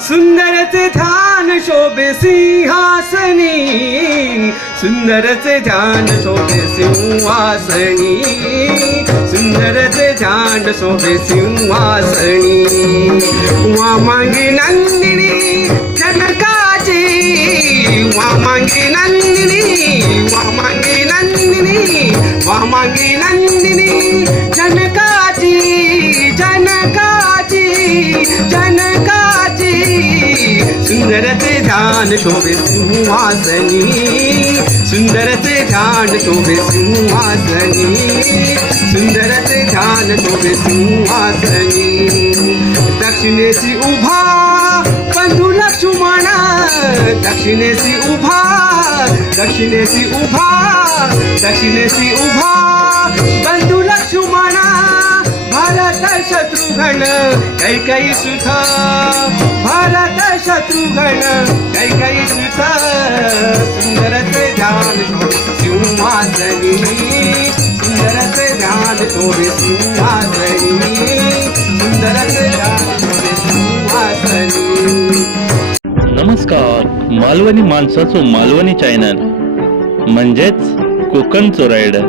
सुंदरचे ध्यान शोभे सिंहासनी. सुंदरचे ध्यान शोभे सिंहासनी. सुंदरचे ध्यान शोभे सिंहासनी. वामांगी नंदिनी जनकाची. वामांगी नंदिनी वामांगी नंदिनी वामांगी नंदिनी. सुंदरचे ध्यान शोभे सिंहासनी. सुंदरचे ध्यान शोभे सिंहासनी. सुंदरचे ध्यान शोभे सिंहासनी. दक्षिणेशी उभा बंधू लक्ष्मणा. दक्षिणेशी उभा दक्षिणेशी उभा दक्षिणेशी उभा बंधू लक्ष्मणा. भारत शत्रुघ्न कैकई सुधा भारत शत्रुघ्न कैकई सुधा सुंदरचे ध्यान सिंहासनी सुंदरचे ध्यान थोडे सिंहासनी सुंदरचे ध्यान थोडे सिंहासनी. नमस्कार मालवणी माणसाचं मालवणी चॅनल म्हणजेच कोकणचं रायडर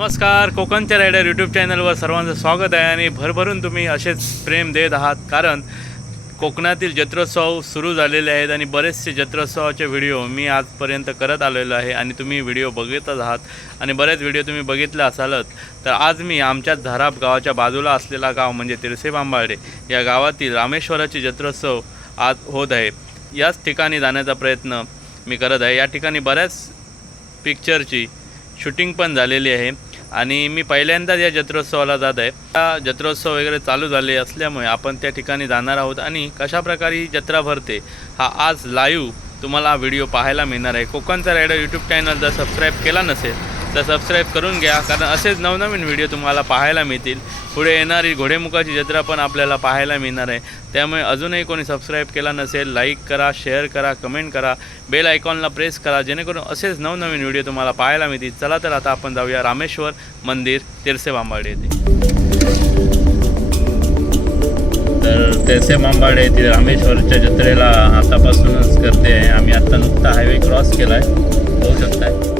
नमस्कार कोकणच्या रायडर यूट्यूब चॅनलवर सर्वांचं स्वागत आहे आणि भरभरून तुम्ही असेच प्रेम देत आहात. कारण कोकणातील जत्रोत्सव सुरू झालेले आहेत आणि बरेचसे जत्रोत्सवाचे व्हिडिओ मी आजपर्यंत करत आलेलो आहे आणि तुम्ही व्हिडिओ बघितच आहात. आणि बरेच व्हिडिओ तुम्ही बघितले असालच. तर आज मी आमच्याच धाराप गावाच्या बाजूला असलेला गाव म्हणजे तिरसे बांबाळे या गावातील रामेश्वराचे जत्रोत्सव आज होत आहे. याच ठिकाणी जाण्याचा प्रयत्न मी करत आहे. या ठिकाणी बऱ्याच पिक्चरची शूटिंग पण झालेली आहे. आणि मी पहिल्यांदाच या जत्रोत्सवाला जात आहे. त्या जत्रोत्सव वगैरे चालू झाले असल्यामुळे आपण त्या ठिकाणी जाणार आहोत आणि कशाप्रकारे जत्रा भरते हा आज लाईव्ह तुम्हाला व्हिडिओ पाहायला मिळणार आहे. कोकणचा रायडर यूट्यूब चॅनल जर सबस्क्राईब केला नसेल तर सबस्क्राईब करून घ्या. कारण असेच नवनवीन व्हिडिओ तुम्हाला पाहायला मिळतील. पुढे येणारी घोडेमुखाची जत्रा पण आपल्याला पाहायला मिळणार आहे. त्यामुळे अजूनही कोणी सबस्क्राईब केला नसेल लाईक करा शेअर करा कमेंट करा. बेल आयकॉनला प्रेस करा. जेणेकरून असेच नवनवीन व्हिडिओ तुम्हाला पाहायला मिळतील. चला तर आता आपण जाऊया रामेश्वर मंदिर तिरसे बांबाडे येथे. तर तेरसे बांबाडे येथील रामेश्वरच्या जत्रेला आतापासूनच करते. आहे आम्ही आत्ता नुकता हायवे क्रॉस केला आहे होऊ शकताय.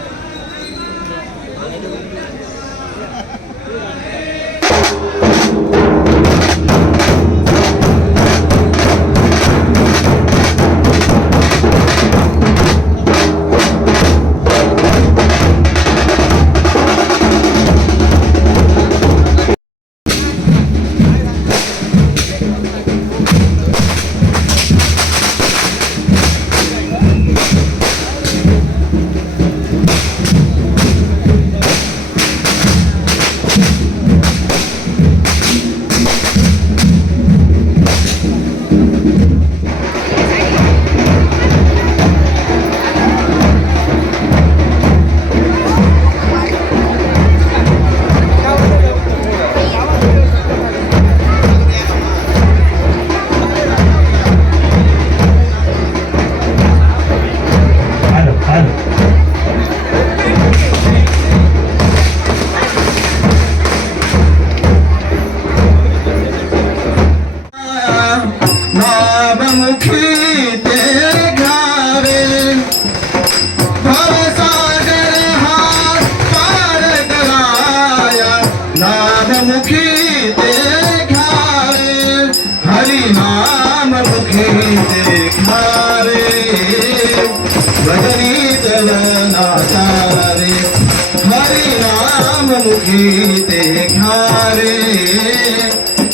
गीते ते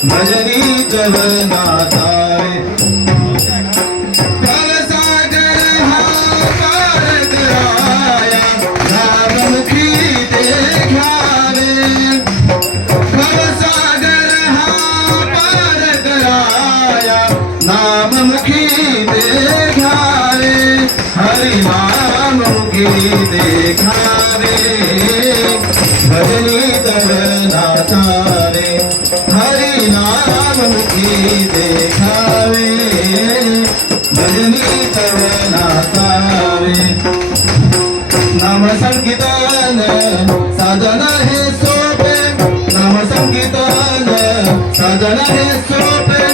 भजनी चलनाचारे गिरी देखावे भजनी तव नाचारे हरी नाममुखी ते देखावे भजनी तव नाचावे नाम संकीर्तन साधन हे सोपे नाम संकीर्तन साधन हे सोपे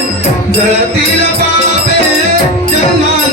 जळतील पापे जन्मान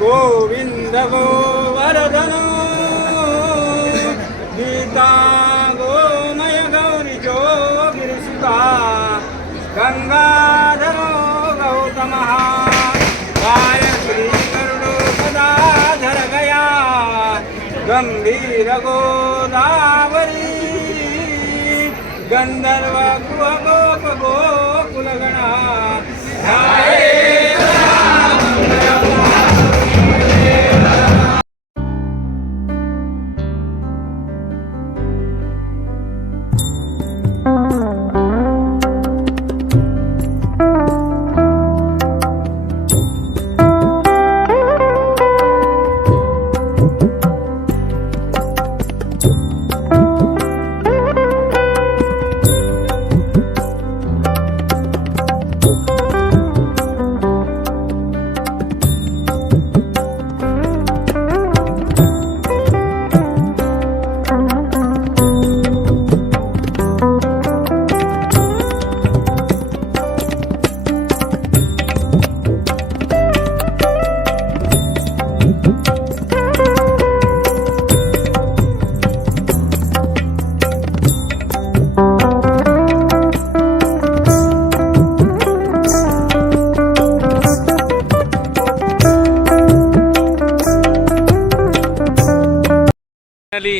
गोविन्द गोवर्धन। गीता गोमय गौरी जो गिरिसुता गङ्गा गंभीर गोदावरी गंधर्व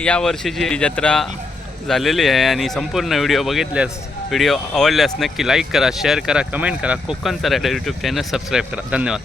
या वर्षीची जत्रा झालेली आहे आणि संपूर्ण व्हिडिओ बघितल्यास व्हिडिओ आवडल्यास नक्की लाईक करा शेअर करा कमेंट करा. कोकणचा रायडर यूट्यूब चॅनल सबस्क्राईब करा. धन्यवाद.